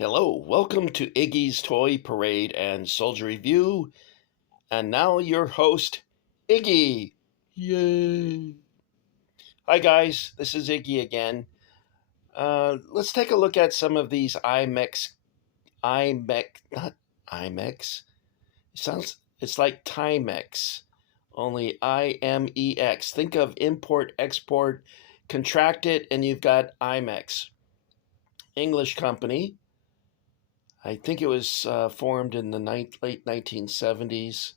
Hello, welcome to Iggy's Toy Parade and Soldier Review, and now your host, Iggy. Yay! Hi guys, this is Iggy again. Let's take a look at some of these not IMEX. It's like Timex, only IMEX. Think of import, export, contract it, and you've got IMEX. English company. I think it was formed in the late 1970s.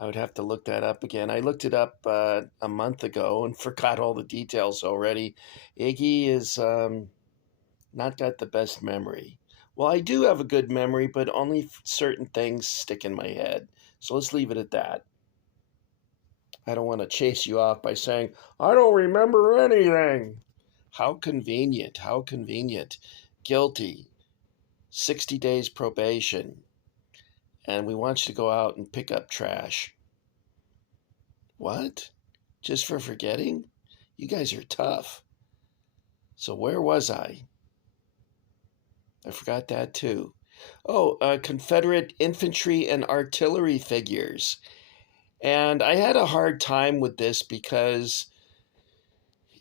I would have to look that up again. I looked it up a month ago and forgot all the details already. Iggy is not got the best memory. Well, I do have a good memory, but only certain things stick in my head. So let's leave it at that. I don't want to chase you off by saying, I don't remember anything. How convenient. How convenient. Guilty. 60 days probation. And we want you to go out and pick up trash. What? Just for forgetting? You guys are tough. So where was I? I forgot that too. Oh, Confederate infantry and artillery figures. And I had a hard time with this because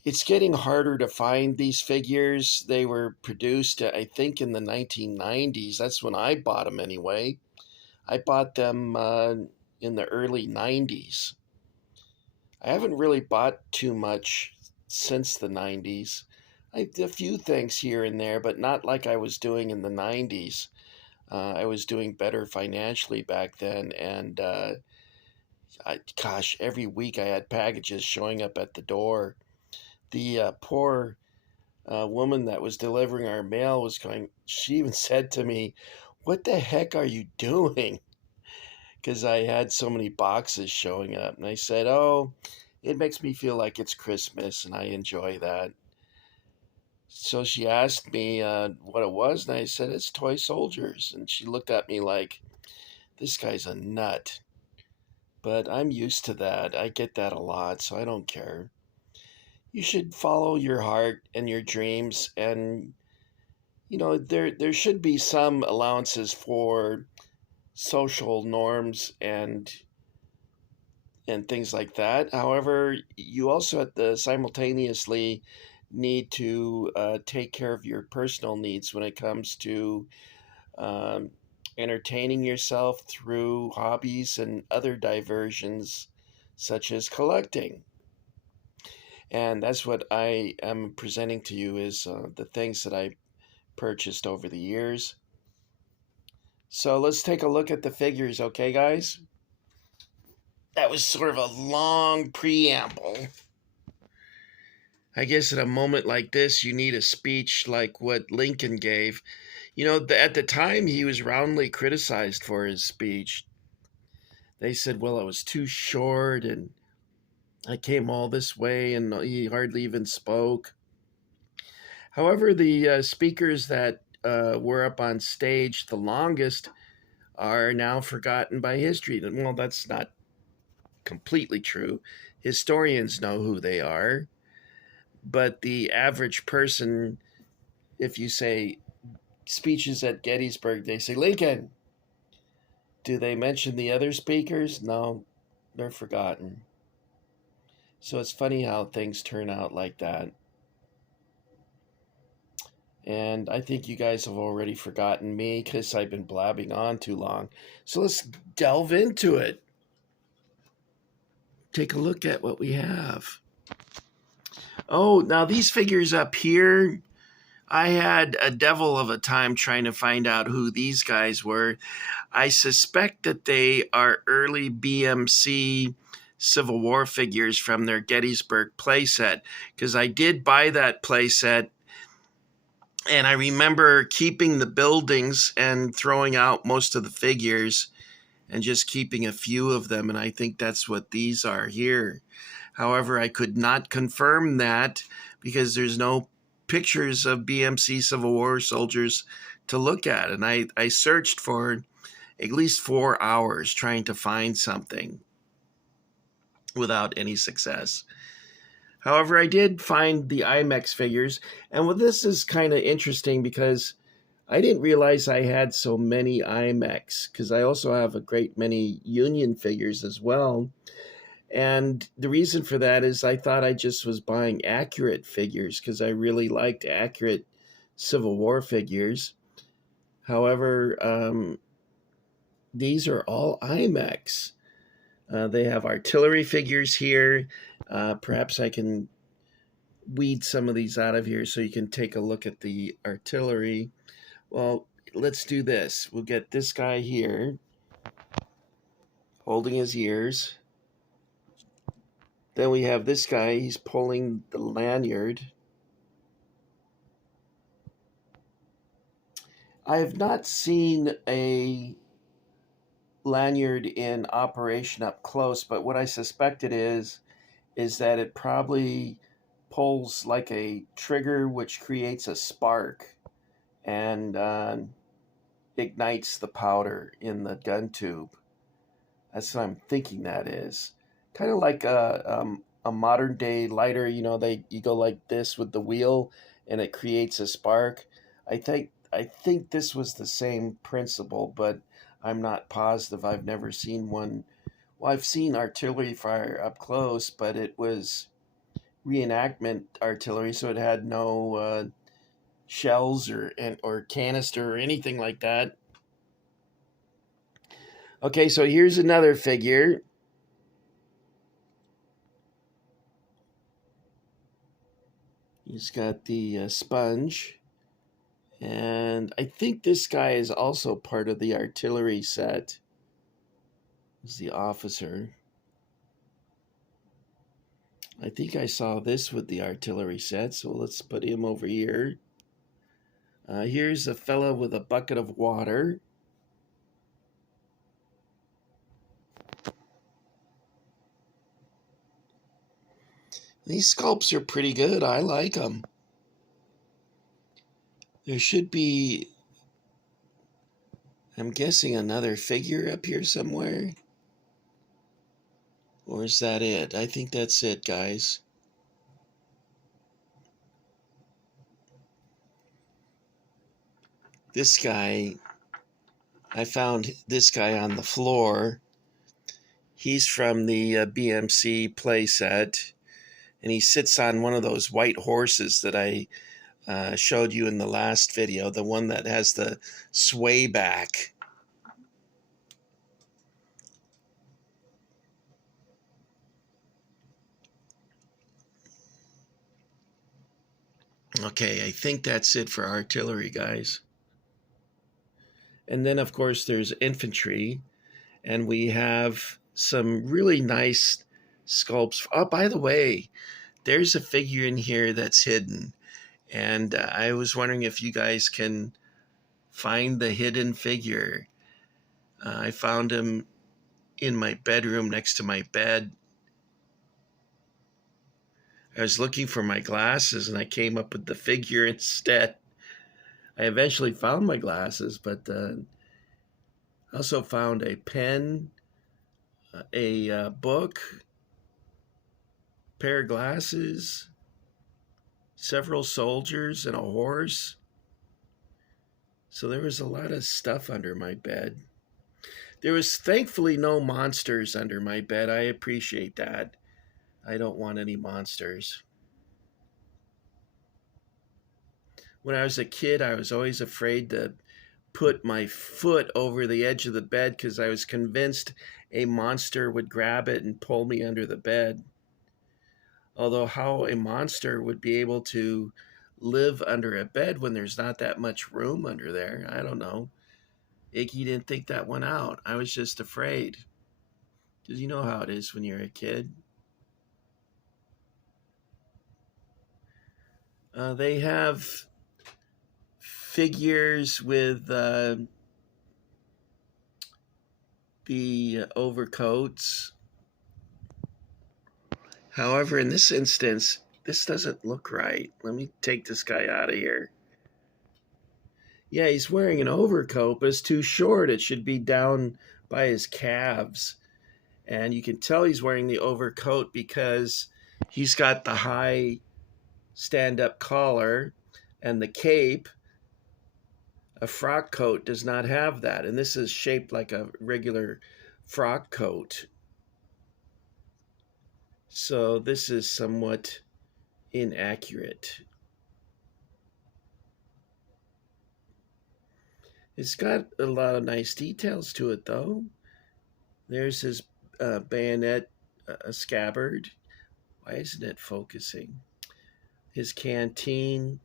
it's getting harder to find these figures. They were produced, I think, in the 1990s. That's when I bought them anyway. I bought them in the early 90s. I haven't really bought too much since the 90s. I did a few things here and there, but not like I was doing in the 90s. I was doing better financially back then, and gosh, every week I had packages showing up at the door. The poor woman that was delivering our mail was going, she even said to me, "What the heck are you doing?" Because I had so many boxes showing up. And I said, "Oh, it makes me feel like it's Christmas, and I enjoy that." So she asked me what it was, and I said, "It's toy soldiers." And she looked at me like, this guy's a nut. But I'm used to that. I get that a lot, so I don't care. You should follow your heart and your dreams, and there should be some allowances for social norms and things like that. However, you also have to simultaneously need to take care of your personal needs when it comes to um, entertaining yourself through hobbies and other diversions such as collecting. And that's what I am presenting to you is the things that I purchased over the years. So let's take a look at the figures, okay, guys? That was sort of a long preamble. I guess at a moment like this, you need a speech like what Lincoln gave. At the time, he was roundly criticized for his speech. They said, well, it was too short, and I came all this way, and he hardly even spoke. However, the speakers that were up on stage the longest are now forgotten by history. Well, that's not completely true. Historians know who they are, but the average person, if you say speeches at Gettysburg, they say Lincoln. Do they mention the other speakers? No, they're forgotten. So it's funny how things turn out like that. And I think you guys have already forgotten me because I've been blabbing on too long. So let's delve into it. Take a look at what we have. Oh, now these figures up here, I had a devil of a time trying to find out who these guys were. I suspect that they are early BMC Civil War figures from their Gettysburg playset, because I did buy that playset, and I remember keeping the buildings and throwing out most of the figures and just keeping a few of them, and I think that's what these are here. However, I could not confirm that because there's no pictures of BMC Civil War soldiers to look at, and I searched for at least 4 hours trying to find something without any success. However, I did find the IMEX figures, and this is kind of interesting because I didn't realize I had so many IMEX because I also have a great many Union figures as well. And the reason for that is I thought I just was buying accurate figures because I really liked accurate Civil War figures. However, these are all IMEX. They have artillery figures here. Perhaps I can weed some of these out of here so you can take a look at the artillery. Well, let's do this. We'll get this guy here holding his ears. Then we have this guy, he's pulling the lanyard. I have not seen a lanyard in operation up close, but what I suspect it is that it probably pulls like a trigger which creates a spark and ignites the powder in the gun tube. That's what I'm thinking that is. Kind of like a modern day lighter. You go like this with the wheel, and it creates a spark. I think this was the same principle, but I'm not positive. I've never seen one. Well, I've seen artillery fire up close, but it was reenactment artillery, so it had no shells or canister or anything like that. Okay, so here's another figure. He's got the sponge. And I think this guy is also part of the artillery set. He's the officer. I think I saw this with the artillery set, so let's put him over here. Here's a fella with a bucket of water. These sculpts are pretty good. I like them. There should be, I'm guessing, another figure up here somewhere. Or is that it? I think that's it, guys. This guy, I found this guy on the floor. He's from the BMC playset, and he sits on one of those white horses that I showed you in the last video, the one that has the sway back. Okay, I think that's it for artillery, guys. And then, of course, there's infantry, and we have some really nice sculpts. Oh, by the way, there's a figure in here that's hidden, and I was wondering if you guys can find the hidden figure. I found him in my bedroom next to my bed. I was looking for my glasses, and I came up with the figure instead. I eventually found my glasses, but I also found a pen, a book, pair of glasses, several soldiers, and a horse. So there was a lot of stuff under my bed. There was thankfully no monsters under my bed. I appreciate that. I don't want any monsters. When I was a kid, I was always afraid to put my foot over the edge of the bed because I was convinced a monster would grab it and pull me under the bed. Although how a monster would be able to live under a bed when there's not that much room under there, I don't know. Iggy didn't think that one out. I was just afraid. Because you know how it is when you're a kid. They have figures with the overcoats. However, in this instance, this doesn't look right. Let me take this guy out of here. Yeah, he's wearing an overcoat, but it's too short. It should be down by his calves. And you can tell he's wearing the overcoat because he's got the high stand-up collar and the cape. A frock coat does not have that, and this is shaped like a regular frock coat. So this is somewhat inaccurate. It's got a lot of nice details to it, though. There's his bayonet scabbard. Why isn't it focusing? His canteen,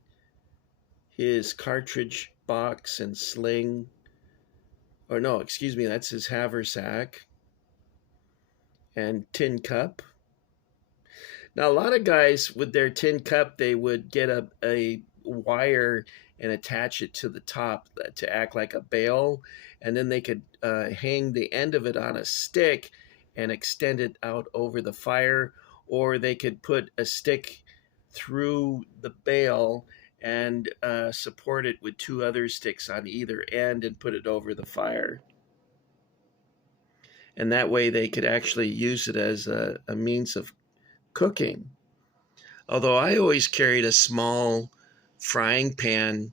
his cartridge box and sling. Or no, excuse me, that's his haversack and tin cup. Now, a lot of guys with their tin cup, they would get a wire and attach it to the top to act like a bail, and then they could hang the end of it on a stick and extend it out over the fire, or they could put a stick through the bail and support it with two other sticks on either end and put it over the fire. And that way they could actually use it as a means of cooking. Although I always carried a small frying pan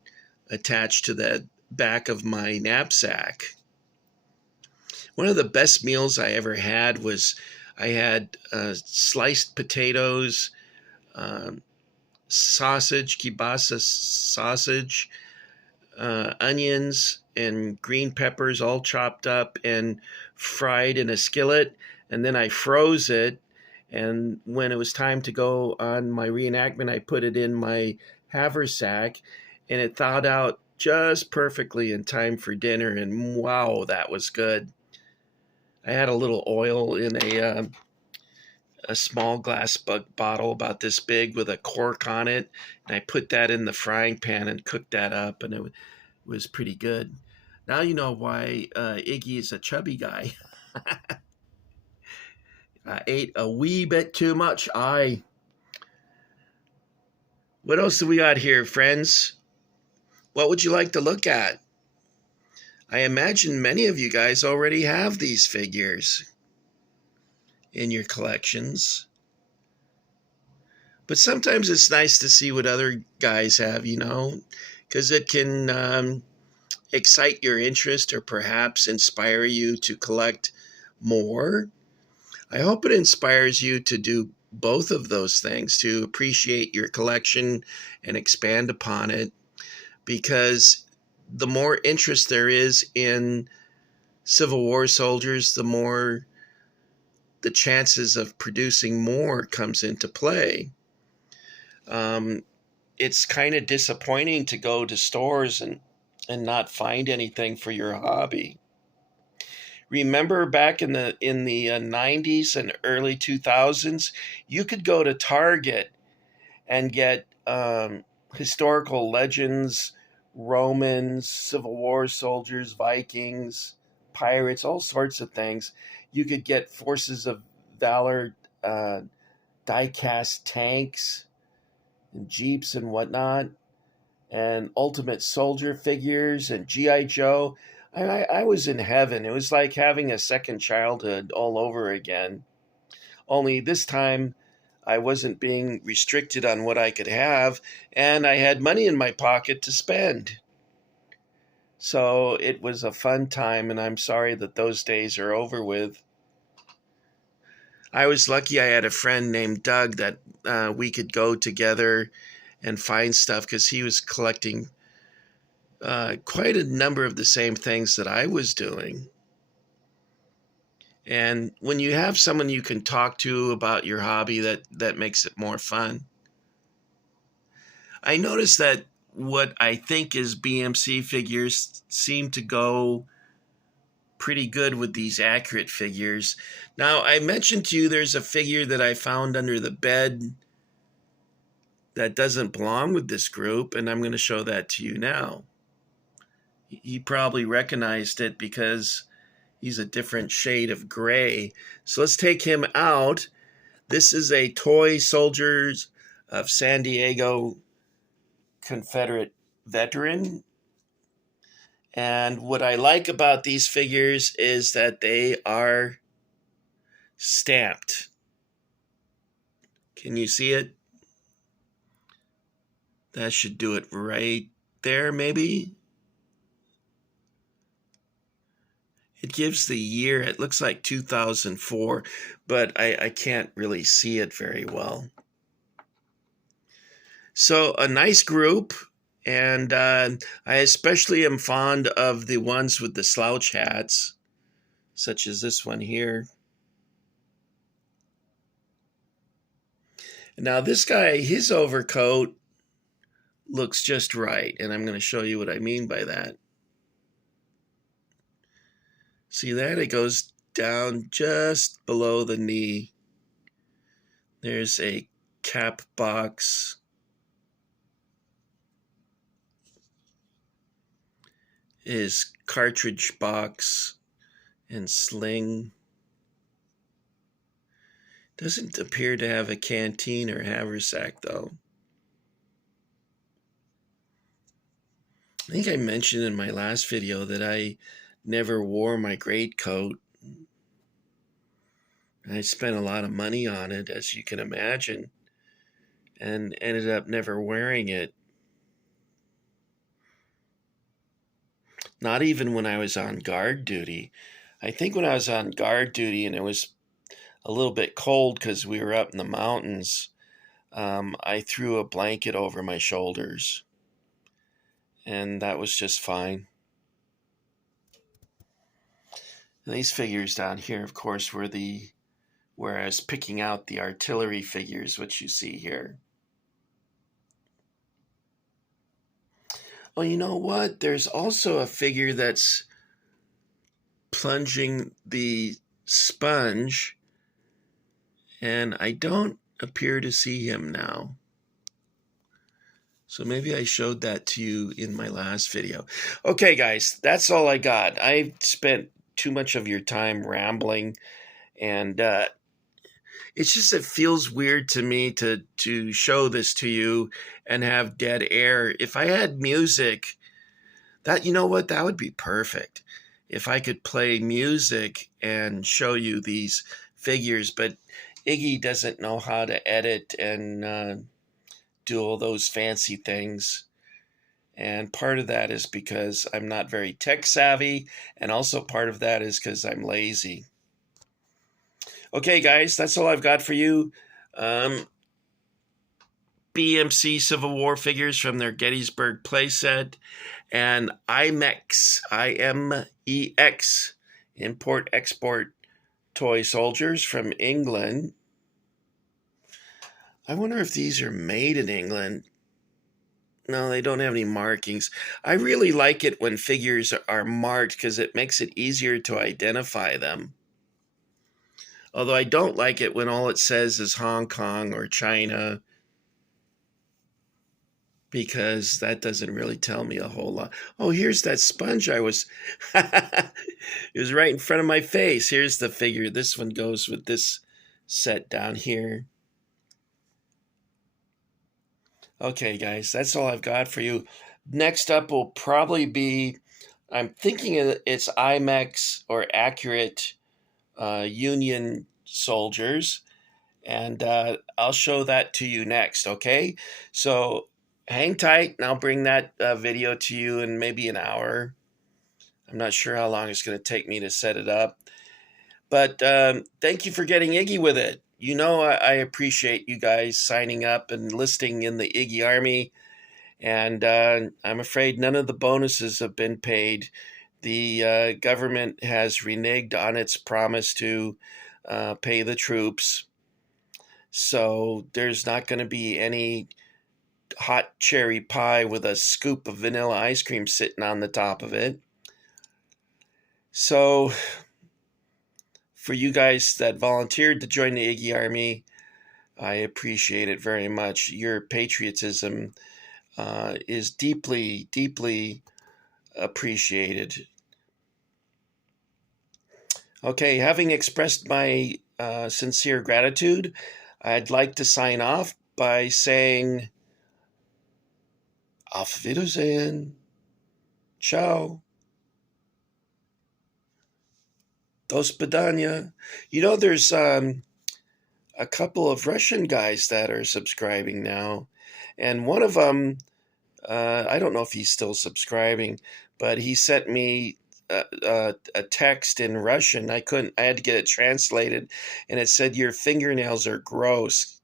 attached to the back of my knapsack. One of the best meals I ever had was I had sliced potatoes, sausage, kielbasa sausage, onions, and green peppers all chopped up and fried in a skillet. And then I froze it. And when it was time to go on my reenactment, I put it in my haversack and it thawed out just perfectly in time for dinner. And wow, that was good. I had a little oil in a small glass bottle about this big with a cork on it. And I put that in the frying pan and cooked that up, and it was pretty good. Now you know why Iggy is a chubby guy. I ate a wee bit too much. What else do we got here, friends? What would you like to look at? I imagine many of you guys already have these figures in your collections. But sometimes it's nice to see what other guys have, because it can excite your interest or perhaps inspire you to collect more. I hope it inspires you to do both of those things, to appreciate your collection and expand upon it, because the more interest there is in Civil War soldiers, the more the chances of producing more comes into play. It's kind of disappointing to go to stores and not find anything for your hobby. Remember back in the 90s and early 2000s, you could go to Target and get historical legends, Romans, Civil War soldiers, Vikings, pirates, all sorts of things. You could get Forces of Valor die-cast tanks and Jeeps and whatnot, and Ultimate Soldier figures and G.I. Joe. I was in heaven. It was like having a second childhood all over again. Only this time, I wasn't being restricted on what I could have, and I had money in my pocket to spend. So it was a fun time, and I'm sorry that those days are over with. I was lucky I had a friend named Doug that we could go together and find stuff, because he was collecting quite a number of the same things that I was doing. And when you have someone you can talk to about your hobby, that makes it more fun. I noticed that what I think is BMC figures seem to go pretty good with these accurate figures. Now, I mentioned to you there's a figure that I found under the bed that doesn't belong with this group, and I'm going to show that to you now. He probably recognized it because he's a different shade of gray. So let's take him out. This is a toy Soldiers of San Diego Confederate veteran. And what I like about these figures is that they are stamped. Can you see it? That should do it right there, maybe. It gives the year. It looks like 2004, but I can't really see it very well. So a nice group, and I especially am fond of the ones with the slouch hats, such as this one here. Now this guy, his overcoat looks just right, and I'm going to show you what I mean by that. See that? It goes down just below the knee. There's a cap box. His cartridge box and sling. Doesn't appear to have a canteen or haversack, though. I think I mentioned in my last video that I never wore my greatcoat. I spent a lot of money on it, as you can imagine, and ended up never wearing it. Not even when I was on guard duty. I think when I was on guard duty and it was a little bit cold because we were up in the mountains, I threw a blanket over my shoulders, and that was just fine. And these figures down here, of course, were where I was picking out the artillery figures, which you see here. Oh, you know what? There's also a figure that's plunging the sponge, and I don't appear to see him now. So maybe I showed that to you in my last video. Okay, guys, that's all I got. I spent too much of your time rambling, and it's just, it feels weird to me to show this to you and have dead air. If I had music, that, you know what, that would be perfect. If I could play music and show you these figures, but Iggy doesn't know how to edit and do all those fancy things. And part of that is because I'm not very tech savvy, and also part of that is because I'm lazy. Okay, guys, that's all I've got for you. BMC Civil War figures from their Gettysburg playset, and IMEX, IMEX, Import-Export toy soldiers from England. I wonder if these are made in England. No, they don't have any markings. I really like it when figures are marked because it makes it easier to identify them. Although I don't like it when all it says is Hong Kong or China, because that doesn't really tell me a whole lot. Oh, here's that sponge I was... It was right in front of my face. Here's the figure. This one goes with this set down here. Okay, guys, that's all I've got for you. Next up will probably be, I'm thinking it's IMEX or Accurate Union soldiers, and I'll show that to you next, okay? So hang tight, and I'll bring that video to you in maybe an hour. I'm not sure how long it's going to take me to set it up. But thank you for getting Iggy with it. You know, I appreciate you guys signing up and enlisting in the Iggy Army. And I'm afraid none of the bonuses have been paid. The government has reneged on its promise to pay the troops. So there's not going to be any hot cherry pie with a scoop of vanilla ice cream sitting on the top of it. So for you guys that volunteered to join the Iggy Army, I appreciate it very much. Your patriotism is deeply, deeply appreciated. Okay, having expressed my sincere gratitude, I'd like to sign off by saying Auf Wiedersehen. Ciao. Do svidaniya. You know, there's a couple of Russian guys that are subscribing now. And one of them, I don't know if he's still subscribing, but he sent me a text in Russian. I couldn't. I had to get it translated, and it said your fingernails are gross.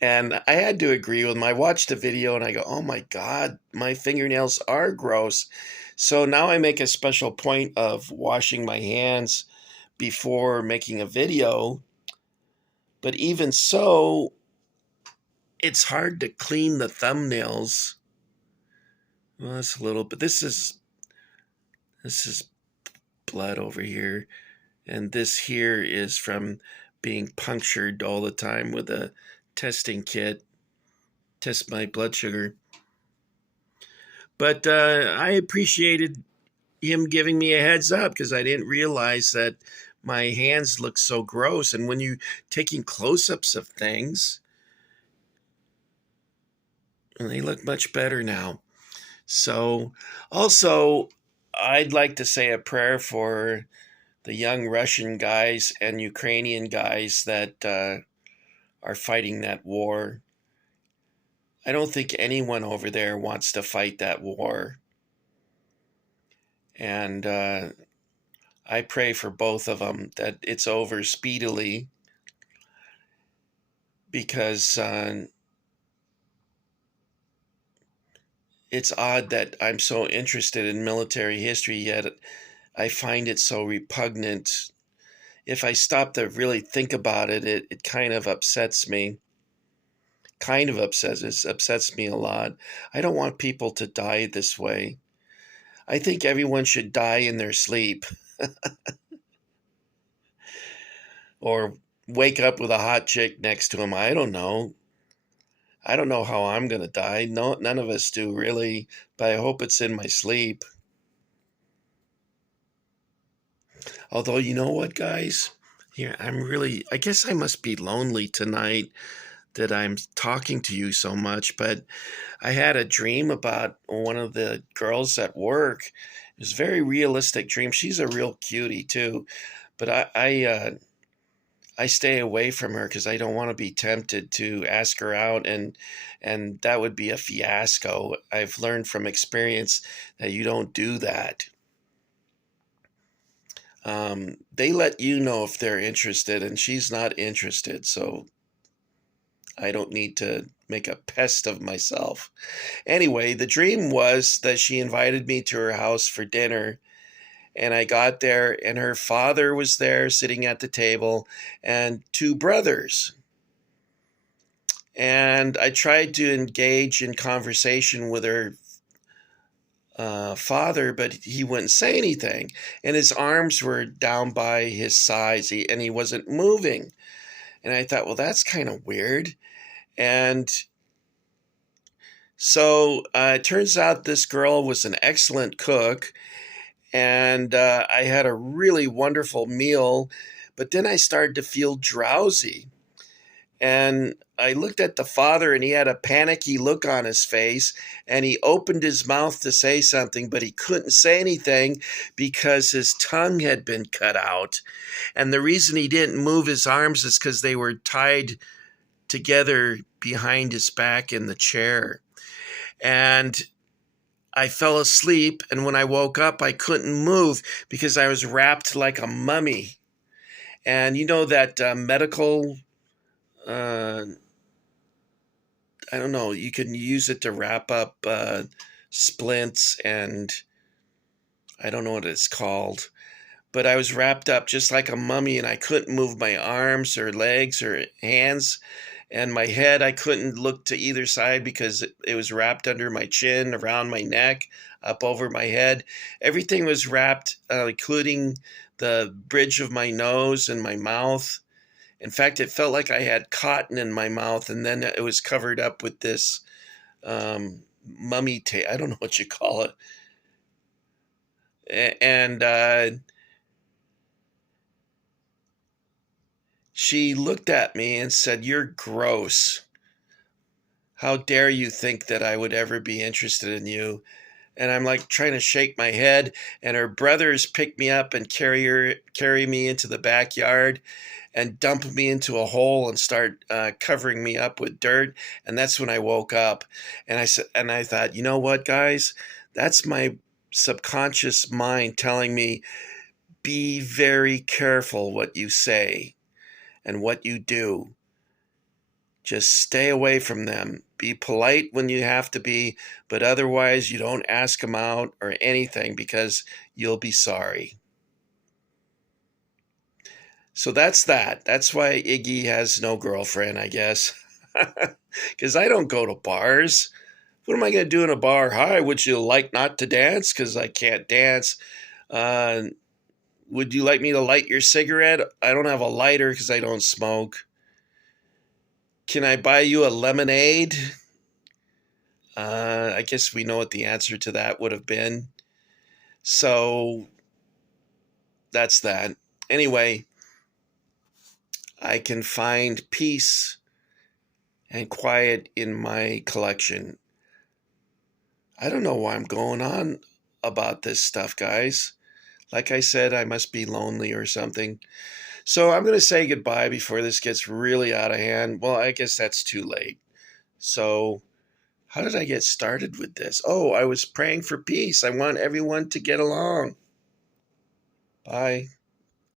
And I had to agree with him. I watched the video and I go, oh my God, my fingernails are gross. So now I make a special point of washing my hands before making a video. But even so, it's hard to clean the thumbnails. Well, that's a little, but this is blood over here. And this here is from being punctured all the time with a testing kit, test my blood sugar. But I appreciated him giving me a heads up because I didn't realize that my hands look so gross. And when you taking close-ups of things, they look much better now. So also, I'd like to say a prayer for the young Russian guys and Ukrainian guys that are fighting that war. I don't think anyone over there wants to fight that war. And I pray for both of them that it's over speedily, because it's odd that I'm so interested in military history, yet I find it so repugnant. If I stop to really think about it, it kind of upsets me. It upsets me a lot. I don't want people to die this way. I think everyone should die in their sleep or wake up with a hot chick next to him. I don't know. I don't know how I'm going to die. No, none of us do really, but I hope it's in my sleep. Although, you know what, guys? Here, I guess I must be lonely tonight that I'm talking to you so much, but I had a dream about one of the girls at work. It was a very realistic dream. She's a real cutie too, but I stay away from her because I don't want to be tempted to ask her out, and that would be a fiasco. I've learned from experience that you don't do that. They let you know if they're interested, and she's not interested, so I don't need to make a pest of myself. Anyway, the dream was that she invited me to her house for dinner, and I got there, and her father was there sitting at the table, and two brothers. And I tried to engage in conversation with her father, but he wouldn't say anything. And his arms were down by his sides, and he wasn't moving. And I thought, well, that's kind of weird. And so it turns out this girl was an excellent cook, and I had a really wonderful meal. But then I started to feel drowsy. And I looked at the father, and he had a panicky look on his face, and he opened his mouth to say something, but he couldn't say anything because his tongue had been cut out. And the reason he didn't move his arms is because they were tied together behind his back in the chair. And I fell asleep, and when I woke up, I couldn't move because I was wrapped like a mummy. And you know that medical I don't know, you can use it to wrap up splints, and I don't know what it's called, but I was wrapped up just like a mummy, and I couldn't move my arms or legs or hands, and my head, I couldn't look to either side because it was wrapped under my chin, around my neck, up over my head. Everything was wrapped, including the bridge of my nose and my mouth. In fact, it felt like I had cotton in my mouth, and then it was covered up with this mummy tape. I don't know what you call it. And she looked at me and said, "You're gross. How dare you think that I would ever be interested in you?" And I'm like trying to shake my head, and her brothers pick me up and carry me into the backyard and dump me into a hole and start covering me up with dirt. And that's when I woke up. And I thought, you know what, guys, that's my subconscious mind telling me, be very careful what you say and what you do. Just stay away from them. Be polite when you have to be, but otherwise you don't ask them out or anything because you'll be sorry. So that's that. That's why Iggy has no girlfriend, I guess. Because I don't go to bars. What am I going to do in a bar? Hi, would you like not to dance? Because I can't dance. Uh, would you like me to light your cigarette? I don't have a lighter because I don't smoke. Can I buy you a lemonade? I guess we know what the answer to that would have been. So that's that. Anyway, I can find peace and quiet in my collection. I don't know why I'm going on about this stuff, guys. Like I said, I must be lonely or something. So I'm going to say goodbye before this gets really out of hand. Well, I guess that's too late. So, how did I get started with this? Oh, I was praying for peace. I want everyone to get along. Bye.